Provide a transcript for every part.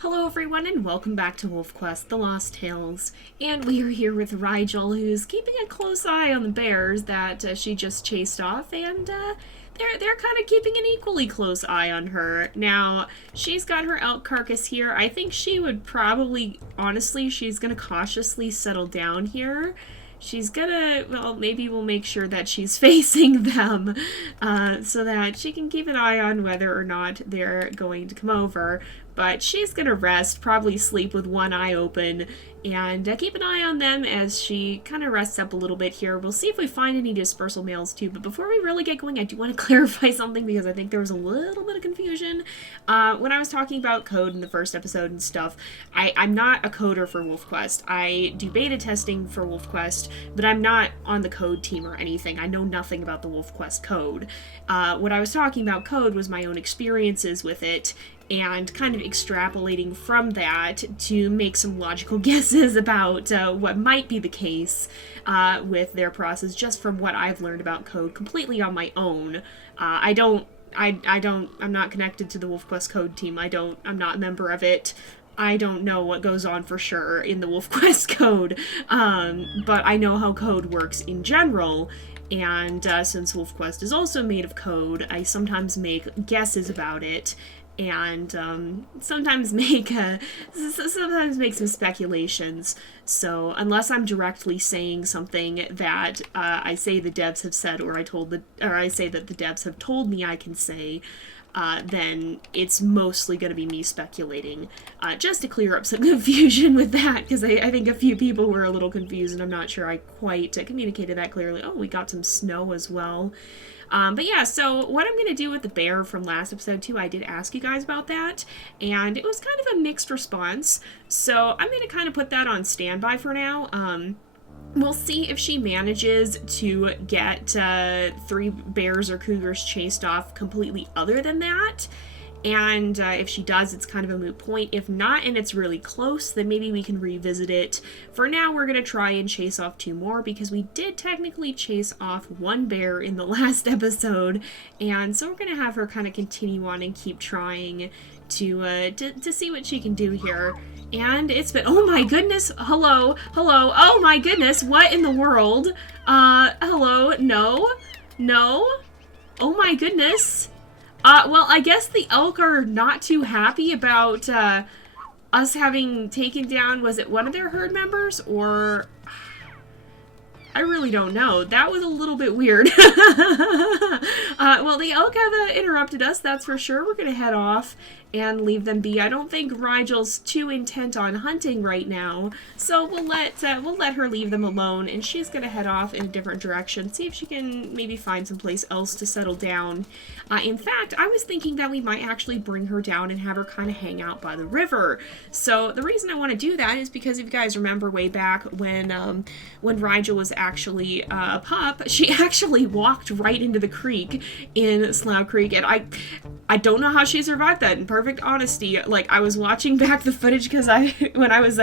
Hello everyone and welcome back to WolfQuest The Lost Tales, and we are here with Rigel, who's keeping a close eye on the bears that she just chased off, and they're kind of keeping an equally close eye on her. Now, she's got her elk carcass here. I think she would probably, honestly, she's gonna cautiously settle down here. She's gonna, well, maybe we'll make sure that she's facing them so that she can keep an eye on whether or not they're going to come over. But she's gonna rest, probably sleep with one eye open, and keep an eye on them as she kind of rests up a little bit here. We'll see if we find any dispersal males too, but before we really get going, I do want to clarify something because I think there was a little bit of confusion. When I was talking about code in the first episode and stuff, I'm not a coder for WolfQuest. I do beta testing for WolfQuest, but I'm not on the code team or anything. I know nothing about the WolfQuest code. What I was talking about code was my own experiences with it, and kind of extrapolating from that to make some logical guesses about what might be the case with their process, just from what I've learned about code completely on my own. I'm not connected to the WolfQuest code team. I'm not a member of it. I don't know what goes on for sure in the WolfQuest code, but I know how code works in general. And since WolfQuest is also made of code, I sometimes make guesses about it, and sometimes make some speculations. So unless I'm directly saying something that I say the devs have said, or I say that the devs have told me I can say, then it's mostly going to be me speculating, just to clear up some confusion with that, because I think a few people were a little confused, and I'm not sure I quite communicated that clearly. Oh, we got some snow as well. But yeah, so what I'm going to do with the bear from last episode too, I did ask you guys about that, and it was kind of a mixed response, so I'm going to kind of put that on standby for now. We'll see if she manages to get 3 bears or cougars chased off completely other than that. And if she does, it's kind of a moot point. If not, and it's really close, then maybe we can revisit it. For now, we're going to try and chase off 2 more, because we did technically chase off 1 bear in the last episode. And so we're going to have her kind of continue on and keep trying to see what she can do here. And it's been, oh my goodness, hello, oh my goodness, what in the world? Hello, no, oh my goodness. Well, I guess the elk are not too happy about, us having taken down, was it one of their herd members, or... I really don't know. That was a little bit weird. Well, the elk have interrupted us, that's for sure. We're gonna head off and leave them be. I don't think Rigel's too intent on hunting right now, so we'll let her leave them alone, and she's gonna head off in a different direction, see if she can maybe find someplace else to settle down. In fact, I was thinking that we might actually bring her down and have her kind of hang out by the river. So the reason I want to do that is because if you guys remember way back when Rigel was actually a pup, she actually walked right into the creek in Slough Creek, and I don't know how she survived that, in perfect honesty. Like, I was watching back the footage because when I was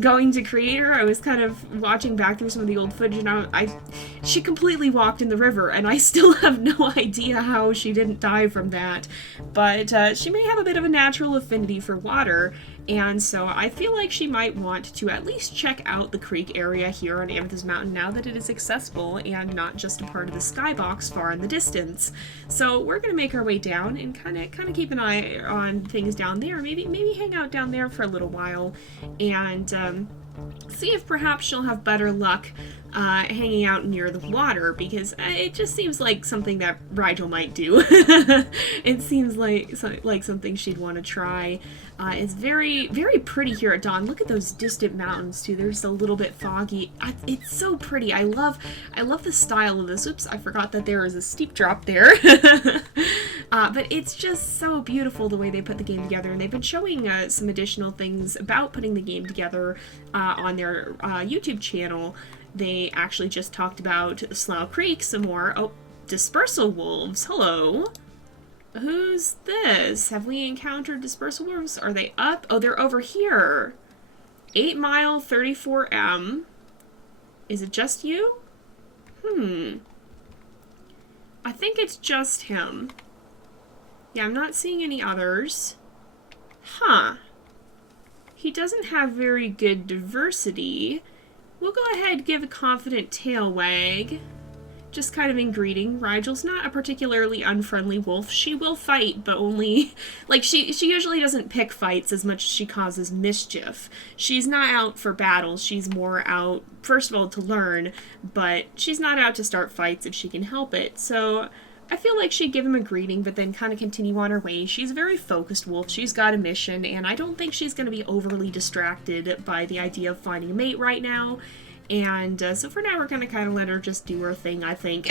going to create her, I was kind of watching back through some of the old footage, and she completely walked in the river, and I still have no idea how she didn't die from that. But she may have a bit of a natural affinity for water, and so I feel like she might want to at least check out the creek area here on Amethyst Mountain now that it is accessible and not just a part of the skybox far in the distance. So we're gonna make our way down and kind of keep an eye on things down there. Maybe hang out down there for a little while, and see if perhaps she'll have better luck hanging out near the water, because it just seems like something that Rigel might do. It seems like something she'd want to try. It's very, very pretty here at dawn. Look at those distant mountains too. They're just a little bit foggy. It's so pretty. I love the style of this. Oops, I forgot that there is a steep drop there. But it's just so beautiful the way they put the game together, and they've been showing some additional things about putting the game together on their YouTube channel. They actually just talked about Slough Creek some more. Oh, dispersal wolves. Hello. Who's this? Have we encountered dispersal wolves? Are they up? Oh, they're over here. 8 Mile 34M. Is it just you? I think it's just him. Yeah, I'm not seeing any others. Huh. he doesn't have very good diversity. We'll go ahead and give a confident tail wag. Just kind of in greeting. Rigel's not a particularly unfriendly wolf. She will fight, but only... Like, she usually doesn't pick fights as much as she causes mischief. She's not out for battles. She's more out, first of all, to learn, but she's not out to start fights if she can help it. So I feel like she'd give him a greeting, but then kind of continue on her way. She's a very focused wolf. She's got a mission, and I don't think she's going to be overly distracted by the idea of finding a mate right now. And so for now, we're going to kind of let her just do her thing, I think.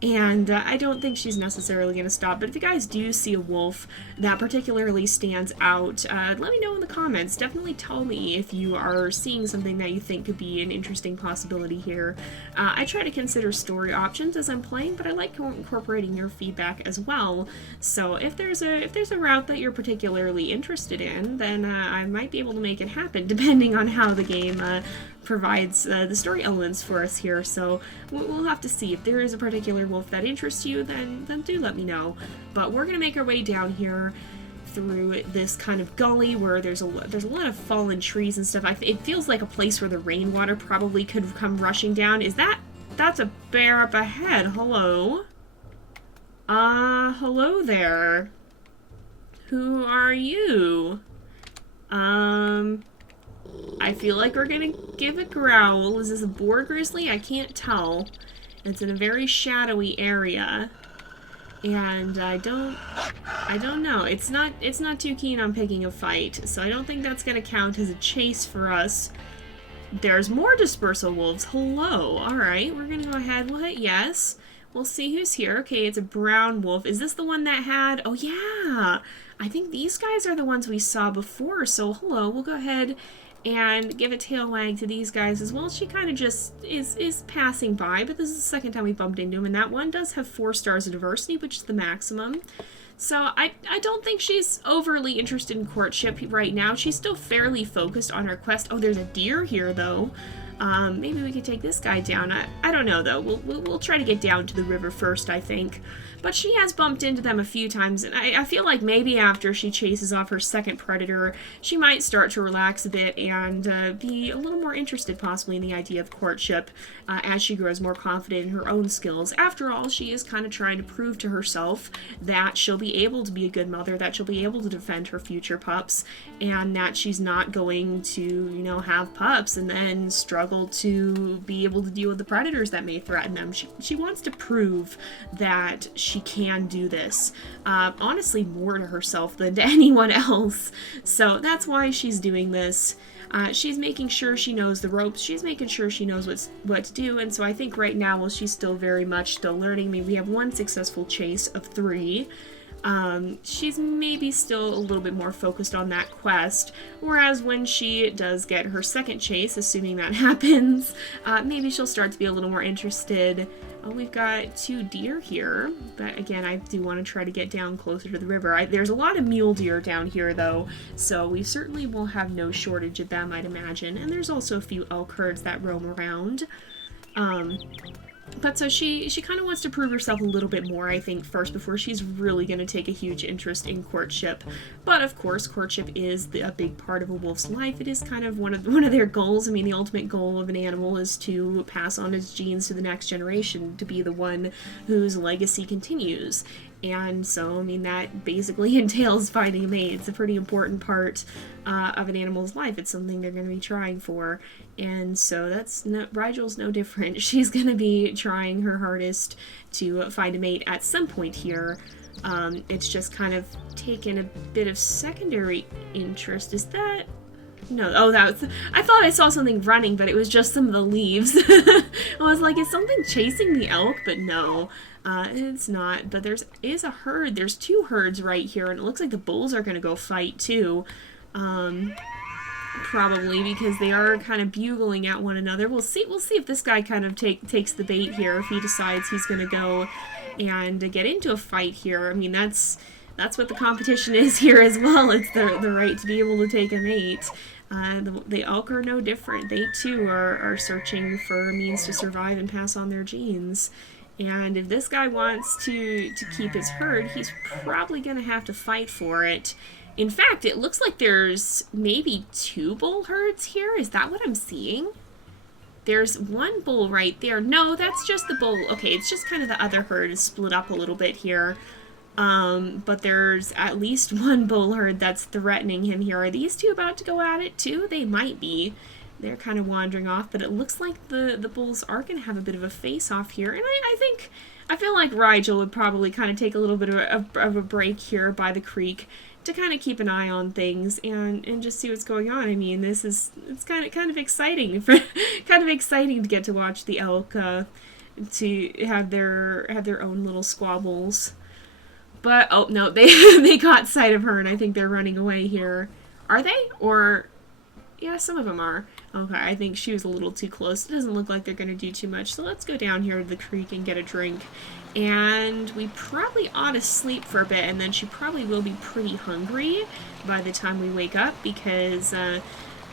And I don't think she's necessarily going to stop. But if you guys do see a wolf that particularly stands out, let me know in the comments. Definitely tell me if you are seeing something that you think could be an interesting possibility here. I try to consider story options as I'm playing, but I like incorporating your feedback as well. So if there's a route that you're particularly interested in, then I might be able to make it happen, depending on how the game provides the story elements for us here. So we'll have to see. If there is a particular wolf that interests you, then do let me know. But we're gonna make our way down here through this kind of gully where there's a lot of fallen trees and stuff. It feels like a place where the rainwater probably could come rushing down. That's a bear up ahead? Hello? Hello there. Who are you? I feel like we're gonna give a growl. Is this a boar grizzly? I can't tell. It's in a very shadowy area. And I don't know. It's not too keen on picking a fight, so I don't think that's gonna count as a chase for us. There's more dispersal wolves. Hello. Alright, we're gonna go ahead. We'll hit yes. We'll see who's here. Okay, it's a brown wolf. Is this the one that had... Oh, yeah! I think these guys are the ones we saw before, so hello. We'll go ahead and give a tail wag to these guys as well. She kind of just is passing by, but this is the second time we bumped into him, and that one does have 4 stars of diversity, which is the maximum. So I don't think she's overly interested in courtship right now. She's still fairly focused on her quest. Oh, there's a deer here, though. Maybe we could take this guy down. I don't know, though. We'll try to get down to the river first, I think. But she has bumped into them a few times, and I feel like maybe after she chases off her second predator, she might start to relax a bit and be a little more interested possibly in the idea of courtship as she grows more confident in her own skills. After all, she is kind of trying to prove to herself that she'll be able to be a good mother, that she'll be able to defend her future pups, and that she's not going to, you know, have pups and then struggle to be able to deal with the predators that may threaten them. She wants to prove that she can do this, honestly more to herself than to anyone else. So that's why she's doing this. She's making sure she knows the ropes. She's making sure she knows what to do. And so I think right now, while she's still very much still learning, maybe we have 1 successful chase of 3. She's maybe still a little bit more focused on that quest, whereas when she does get her second chase, assuming that happens, maybe she'll start to be a little more interested. Oh, we've got 2 deer here, but again, I do want to try to get down closer to the river. There's a lot of mule deer down here, though, so we certainly will have no shortage of them, I'd imagine, and there's also a few elk herds that roam around. But so she kind of wants to prove herself a little bit more, I think, first, before she's really going to take a huge interest in courtship. But of course, courtship is a big part of a wolf's life. It is kind of one of their goals. I mean, the ultimate goal of an animal is to pass on its genes to the next generation, to be the one whose legacy continues. And so, I mean, that basically entails finding a mate. It's a pretty important part of an animal's life. It's something they're going to be trying for. And so Rigel's no different. She's going to be trying her hardest to find a mate at some point here. It's just kind of taken a bit of secondary interest. Is that... No, oh, I thought I saw something running, but it was just some of the leaves. I was like, is something chasing the elk? But no, it's not. But there is a herd. There's 2 herds right here, and it looks like the bulls are going to go fight, too. Probably because they are kind of bugling at one another. We'll see if this guy kind of takes the bait here, if he decides he's going to go and get into a fight here. I mean, that's what the competition is here as well. It's the right to be able to take a mate. The elk are no different. They too are searching for a means to survive and pass on their genes. And if this guy wants to keep his herd, he's probably going to have to fight for it. In fact, it looks like there's maybe 2 bull herds here. Is that what I'm seeing? There's 1 bull right there. No, that's just the bull. Okay, it's just kind of the other herd is split up a little bit here. But there's at least 1 bull herd that's threatening him here. Are these 2 about to go at it too? They might be. They're kind of wandering off, but it looks like the bulls are going to have a bit of a face-off here. And I feel like Rigel would probably kind of take a little bit of a break here by the creek to kind of keep an eye on things and just see what's going on. I mean, it's kind of exciting, kind of exciting to get to watch the elk to have their own little squabbles. But oh no, they caught sight of her, and I think they're running away here. Are they? Or yeah, some of them are. Okay, I think she was a little too close. It doesn't look like they're going to do too much. So let's go down here to the creek and get a drink. And we probably ought to sleep for a bit, and then she probably will be pretty hungry by the time we wake up, because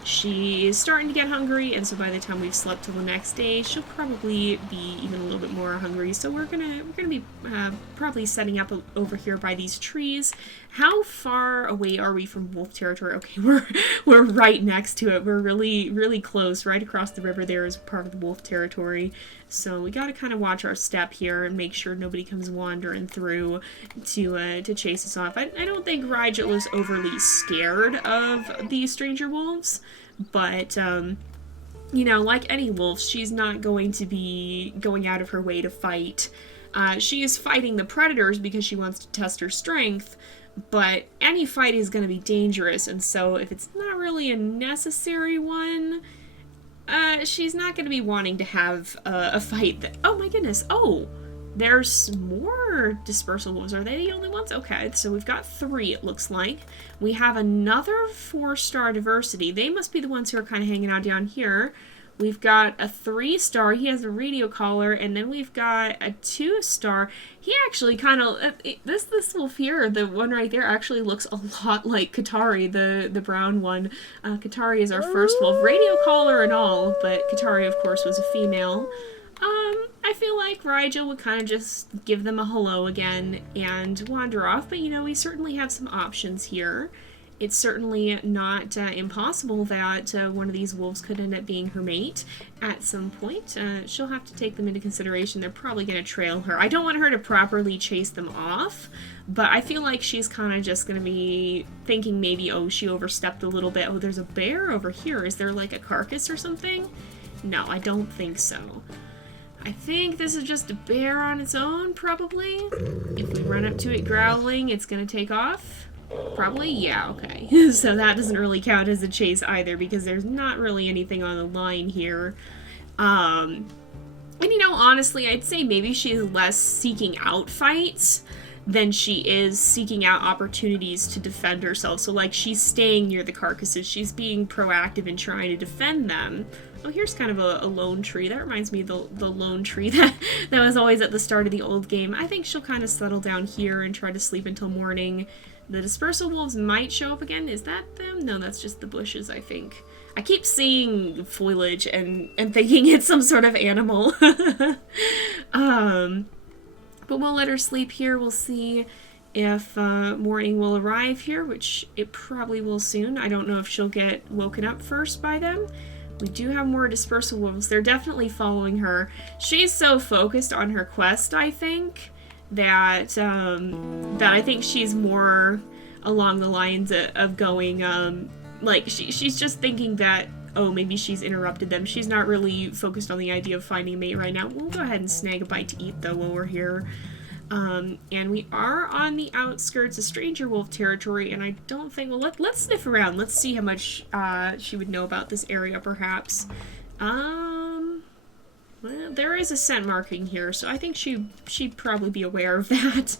she is starting to get hungry, and so by the time we've slept till the next day, she'll probably be even a little bit more hungry. So we're gonna be probably setting up over here by these trees. How far away are we from wolf territory? Okay, we're right next to it. We're really close. Right across the river there is part of the wolf territory. So we got to kind of watch our step here and make sure nobody comes wandering through to chase us off. I don't think Rigel is overly scared of these stranger wolves, but you know, like any wolf, she's not going to be going out of her way to fight. She is fighting the predators because she wants to test her strength, but any fight is going to be dangerous, and so if it's not really a necessary one, she's not going to be wanting to have a fight that... Oh my goodness, oh! There's more dispersal wolves. Are they the only ones? Okay, so we've got 3, it looks like. We have another 4-star diversity. They must be the ones who are kind of hanging out down here. We've got a 3-star. He has a radio collar. And then we've got a 2-star. He actually kind of... This wolf here, the one right there, actually looks a lot like Katari, the brown one. Katari is our first wolf. Radio collar and all, but Katari, of course, was a female. I feel like Rigel would kind of just give them a hello again and wander off, but you know, we certainly have some options here. It's certainly not impossible that one of these wolves could end up being her mate at some point. She'll have to take them into consideration. They're probably going to trail her. I don't want her to properly chase them off, but I feel like she's kind of just going to be thinking maybe, oh, she overstepped a little bit. Oh, there's a bear over here. Is there like a carcass or something? No, I don't think so. I think this is just a bear on its own, probably. If we run up to it growling, it's going to take off. Probably? Yeah, okay. So that doesn't really count as a chase either, because there's not really anything on the line here. And you know, honestly, I'd say maybe she's less seeking out fights than she is seeking out opportunities to defend herself. So, like, she's staying near the carcasses. She's being proactive in trying to defend them. Oh, here's kind of a lone tree. That reminds me of the lone tree that was always at the start of the old game. I think she'll kind of settle down here and try to sleep until morning. The dispersal wolves might show up again. Is that them? No, that's just the bushes, I think. I keep seeing foliage and thinking it's some sort of animal. But we'll let her sleep here. We'll see if morning will arrive here, which it probably will soon. I don't know if she'll get woken up first by them. We do have more dispersal wolves. They're definitely following her. She's so focused on her quest, I think, that I think she's more along the lines of going, like, she's just thinking that, oh, maybe she's interrupted them. She's not really focused on the idea of finding a mate right now. We'll go ahead and snag a bite to eat, though, while we're here. And we are on the outskirts of stranger wolf territory, and I don't think... Well, let's sniff around. Let's see how much she would know about this area, perhaps. Well, there is a scent marking here, so I think she'd probably be aware of that.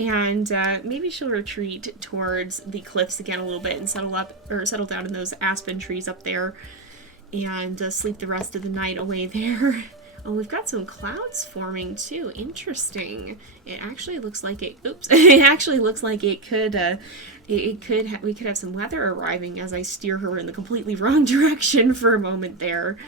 And maybe she'll retreat towards the cliffs again a little bit and settle down in those aspen trees up there and sleep the rest of the night away there. Oh, we've got some clouds forming too. Interesting. It actually looks like it. Oops. It actually looks like it could. We could have some weather arriving as I steer her in the completely wrong direction for a moment there.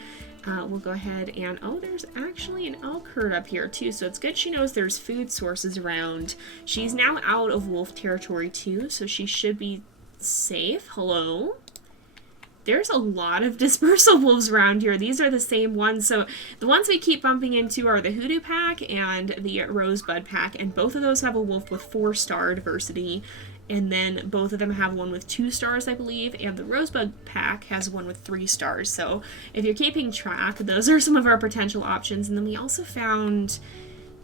We'll go ahead and... Oh, there's actually an elk herd up here, too, so it's good she knows there's food sources around. She's now out of wolf territory, too, so she should be safe. Hello. There's a lot of dispersal wolves around here. These are the same ones. So the ones we keep bumping into are the Hoodoo pack and the Rosebud pack. And both of those have a wolf with 4-star diversity. And then both of them have one with 2 stars, I believe. And the Rosebud pack has one with 3 stars. So if you're keeping track, those are some of our potential options. And then we also found...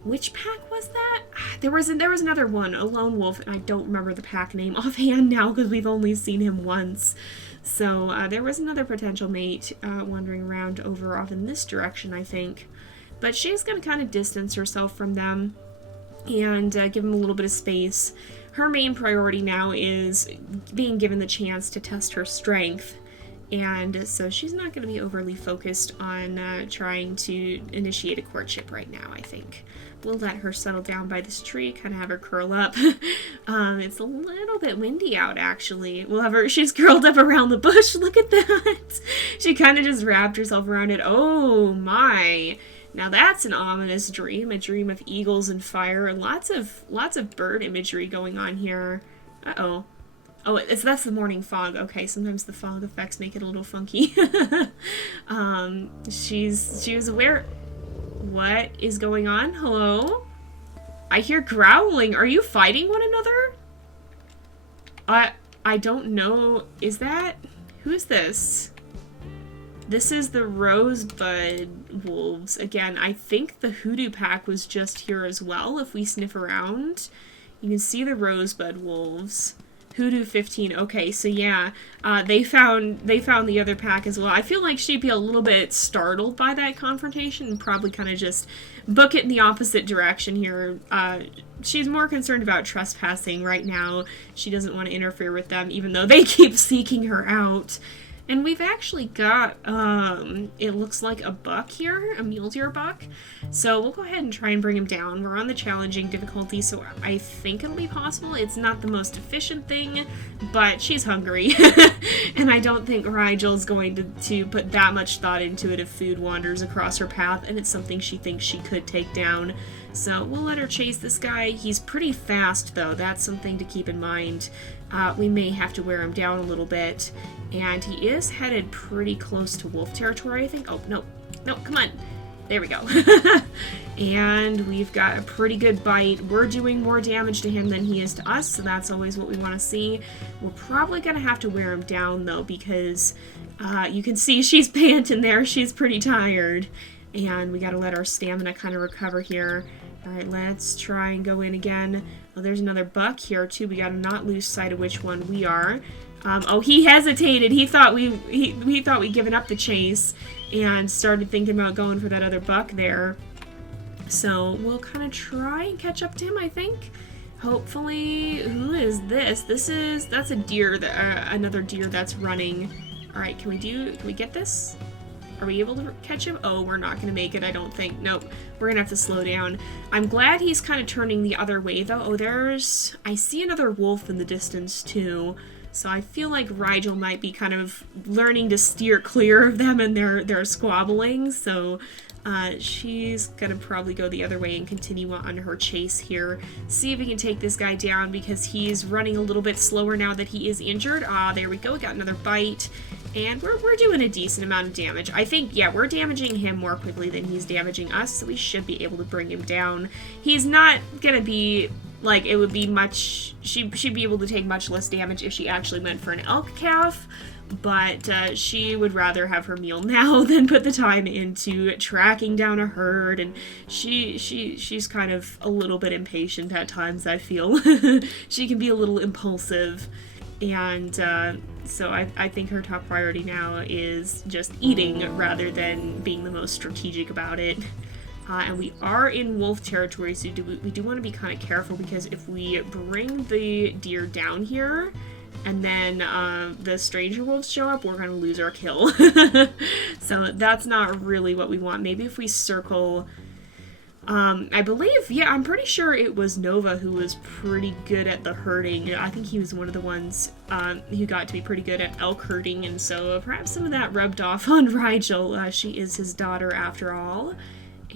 Which pack was that? There was another one, a lone wolf, and I don't remember the pack name offhand now because we've only seen him once. So there was another potential mate wandering around over off in this direction, I think. But she's going to kind of distance herself from them and give them a little bit of space. Her main priority now is being given the chance to test her strength. And so she's not going to be overly focused on trying to initiate a courtship right now, I think. We'll let her settle down by this tree, kind of have her curl up. It's a little bit windy out, actually. We'll have her, she's curled up around the bush. Look at that. She kind of just wrapped herself around it. Oh my. Now that's an ominous dream, a dream of eagles and fire, and lots of bird imagery going on here. Uh-oh. Oh, that's the morning fog. Okay, sometimes the fog effects make it a little funky. She was aware. What is going on? Hello? I hear growling. Are you fighting one another? I don't know. Is that... Who is this? This is the Rosebud wolves. Again, I think the Hoodoo pack was just here as well. If we sniff around, you can see the Rosebud wolves. Hoodoo 15. Okay, so yeah, they found the other pack as well. I feel like she'd be a little bit startled by that confrontation and probably kind of just book it in the opposite direction here. She's more concerned about trespassing right now. She doesn't want to interfere with them, even though they keep seeking her out. And we've actually got, it looks like a buck here, a mule deer buck. So we'll go ahead and try and bring him down. We're on the challenging difficulty, so I think it'll be possible. It's not the most efficient thing, but she's hungry. And I don't think Rigel's going to put that much thought into it if food wanders across her path, and it's something she thinks she could take down. So we'll let her chase this guy. He's pretty fast, though. That's something to keep in mind. We may have to wear him down a little bit. And he is headed pretty close to wolf territory, I think. Oh, no. No, come on. There we go. And we've got a pretty good bite. We're doing more damage to him than he is to us, so that's always what we want to see. We're probably going to have to wear him down, though, because you can see she's panting there. She's pretty tired. And we got to let our stamina kind of recover here. All right, let's try and go in again. Oh, there's another buck here, too. We got to not lose sight of which one we are. Oh, he hesitated. He thought we'd given up the chase and started thinking about going for that other buck there. So we'll kind of try and catch up to him, I think. Hopefully, who is this? That's a deer, another deer that's running. All right, can we get this? Are we able to catch him? Oh, we're not going to make it, I don't think. Nope, we're going to have to slow down. I'm glad he's kind of turning the other way, though. Oh, I see another wolf in the distance, too. So I feel like Rigel might be kind of learning to steer clear of them and their squabbling. So she's going to probably go the other way and continue on her chase here. See if we can take this guy down because he's running a little bit slower now that he is injured. Ah, there we go. We got another bite. And we're doing a decent amount of damage. I think, yeah, we're damaging him more quickly than he's damaging us, so we should be able to bring him down. He's not gonna be, like, it would be much, she'd be able to take much less damage if she actually went for an elk calf, but she would rather have her meal now than put the time into tracking down a herd, and she's kind of a little bit impatient at times, I feel. She can be a little impulsive. And so I think her top priority now is just eating rather than being the most strategic about it. And we are in wolf territory, so we do want to be kind of careful because if we bring the deer down here and then the stranger wolves show up, we're going to lose our kill. So that's not really what we want. Maybe if we circle... I believe, yeah, I'm pretty sure it was Nova who was pretty good at the herding. I think he was one of the ones who got to be pretty good at elk herding, and so perhaps some of that rubbed off on Rigel. She is his daughter after all.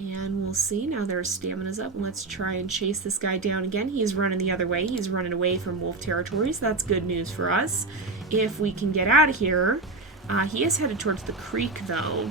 And we'll see. Now their stamina's up. Let's try and chase this guy down again. He's running the other way. He's running away from wolf territory, so that's good news for us. If we can get out of here. He is headed towards the creek, though.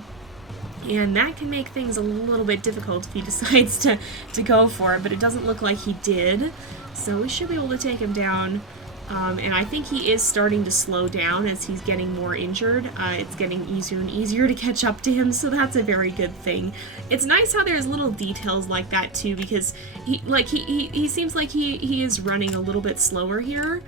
And that can make things a little bit difficult if he decides to go for it, but it doesn't look like he did. So we should be able to take him down. And I think he is starting to slow down as he's getting more injured. It's getting easier and easier to catch up to him, so that's a very good thing. It's nice how there's little details like that too, because he seems like he is running a little bit slower here,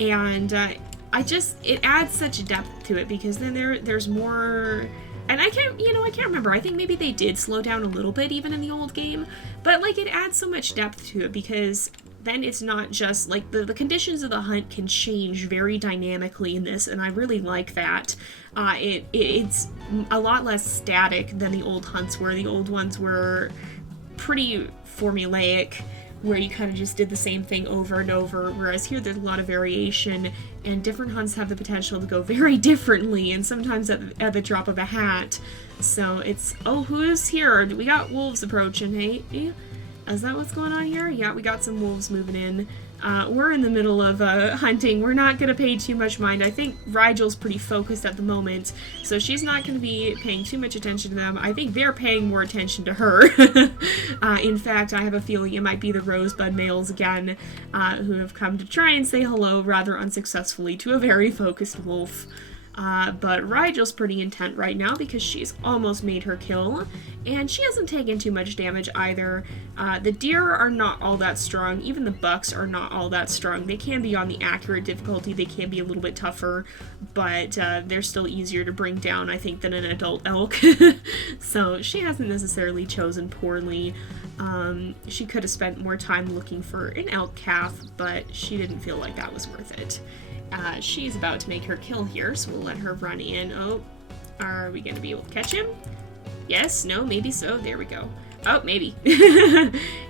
and it adds such depth to it, because then there's more. And I can't remember. I think maybe they did slow down a little bit even in the old game, but like it adds so much depth to it, because then it's not just like the conditions of the hunt can change very dynamically in this, and I really like that. It's a lot less static than the old hunts were. The old ones were pretty formulaic, where you kind of just did the same thing over and over, whereas here there's a lot of variation, and different hunts have the potential to go very differently, and sometimes at the drop of a hat. So it's, oh, who's here? We got wolves approaching, hey? Is that what's going on here? Yeah, we got some wolves moving in. We're in the middle of hunting. We're not going to pay too much mind. I think Rigel's pretty focused at the moment, so she's not going to be paying too much attention to them. I think they're paying more attention to her. In fact, I have a feeling it might be the Rosebud males again, who have come to try and say hello rather unsuccessfully to a very focused wolf. But Rigel's pretty intent right now because she's almost made her kill, and she hasn't taken too much damage either. The deer are not all that strong. Even the bucks are not all that strong. They can be on the accurate difficulty. They can be a little bit tougher, but they're still easier to bring down, I think, than an adult elk. So she hasn't necessarily chosen poorly. She could have spent more time looking for an elk calf, but she didn't feel like that was worth it. She's about to make her kill here, so we'll let her run in. Oh, are we going to be able to catch him? Yes, no, maybe so. There we go. Oh, maybe.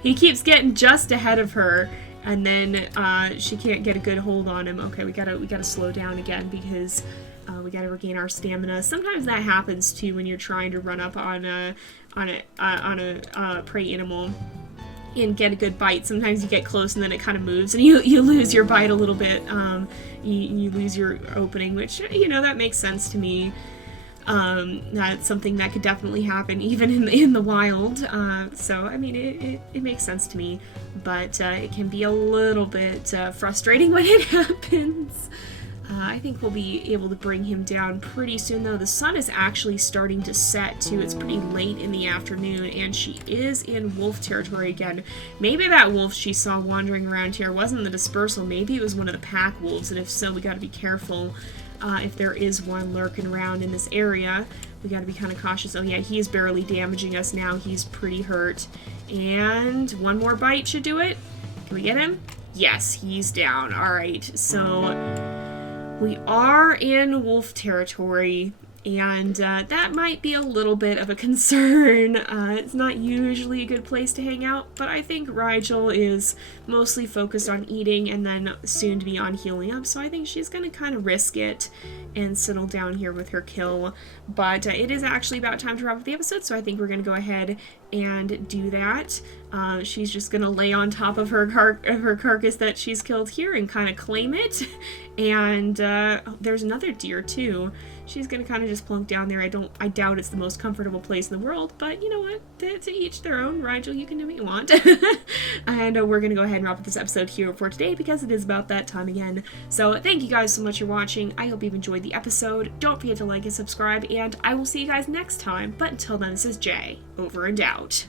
He keeps getting just ahead of her, and then she can't get a good hold on him. Okay, we gotta slow down again, because we gotta regain our stamina. Sometimes that happens too when you're trying to run up on a prey animal and get a good bite. Sometimes you get close and then it kind of moves and you lose your bite a little bit. You lose your opening, which, that makes sense to me. That's something that could definitely happen even in the wild. So, I mean, it makes sense to me, but it can be a little bit frustrating when it happens. I think we'll be able to bring him down pretty soon, though. The sun is actually starting to set, too. It's pretty late in the afternoon, and she is in wolf territory again. Maybe that wolf she saw wandering around here wasn't the dispersal. Maybe it was one of the pack wolves, and if so, we gotta be careful. If there is one lurking around in this area, we gotta be kind of cautious. Oh yeah, he is barely damaging us now. He's pretty hurt. And one more bite should do it. Can we get him? Yes, he's down. Alright, so we are in wolf territory, and that might be a little bit of a concern. It's not usually a good place to hang out, but I think Rigel is mostly focused on eating and then soon to be on healing up, so I think she's going to kind of risk it and settle down here with her kill. But it is actually about time to wrap up the episode, so I think we're going to go ahead and do that. She's just going to lay on top of her carcass that she's killed here and kind of claim it. And there's another deer too. She's going to kind of just plunk down there. I doubt it's the most comfortable place in the world, but you know what? To each their own. Rigel, you can do what you want. And we're going to go ahead and wrap up this episode here for today, because it is about that time again. So thank you guys so much for watching. I hope you've enjoyed the episode. Don't forget to like and subscribe, and I will see you guys next time. But until then, this is Jay, over and out.